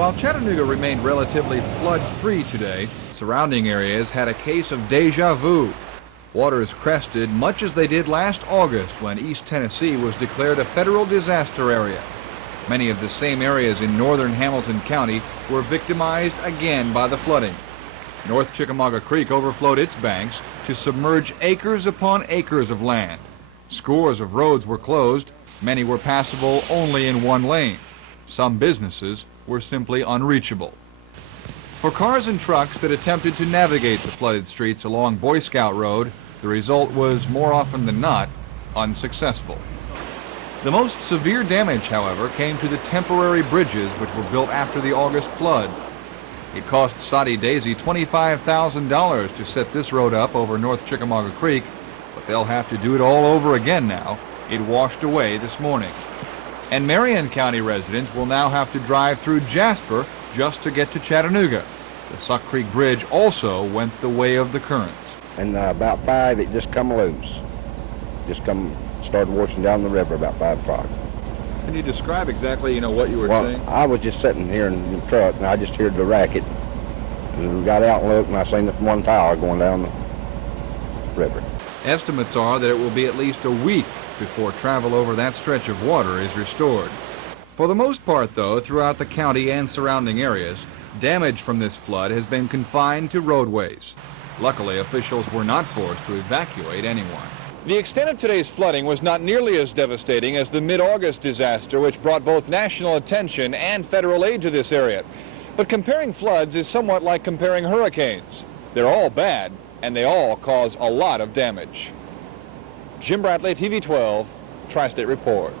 While Chattanooga remained relatively flood-free today, surrounding areas had a case of deja vu. Waters crested much as they did last August when East Tennessee was declared a federal disaster area. Many of the same areas in northern Hamilton County were victimized again by the flooding. North Chickamauga Creek overflowed its banks to submerge acres upon acres of land. Scores of roads were closed. Many were passable only in one lane. Some businesses were simply unreachable. For cars and trucks that attempted to navigate the flooded streets along Boy Scout Road, the result was more often than not unsuccessful. The most severe damage, however, came to the temporary bridges which were built after the August flood. It cost Soddy Daisy $25,000 to set this road up over North Chickamauga Creek, but they'll have to do it all over again now. It washed away this morning. And Marion County residents will now have to drive through Jasper just to get to Chattanooga. The Suck Creek Bridge also went the way of the current. And about 5, it just come loose. Started washing down the river about 5 o'clock. Can you describe exactly, what you were saying? I was just sitting here in the truck, and I just heard the racket. And we got out and looked, and I seen this one tower going down the river. Estimates are that it will be at least a week before travel over that stretch of water is restored. For the most part, though, throughout the county and surrounding areas, damage from this flood has been confined to roadways. Luckily, officials were not forced to evacuate anyone. The extent of today's flooding was not nearly as devastating as the mid-August disaster, which brought both national attention and federal aid to this area. But comparing floods is somewhat like comparing hurricanes. They're all bad, and they all cause a lot of damage. Jim Bradley, TV 12, Tri-State Report.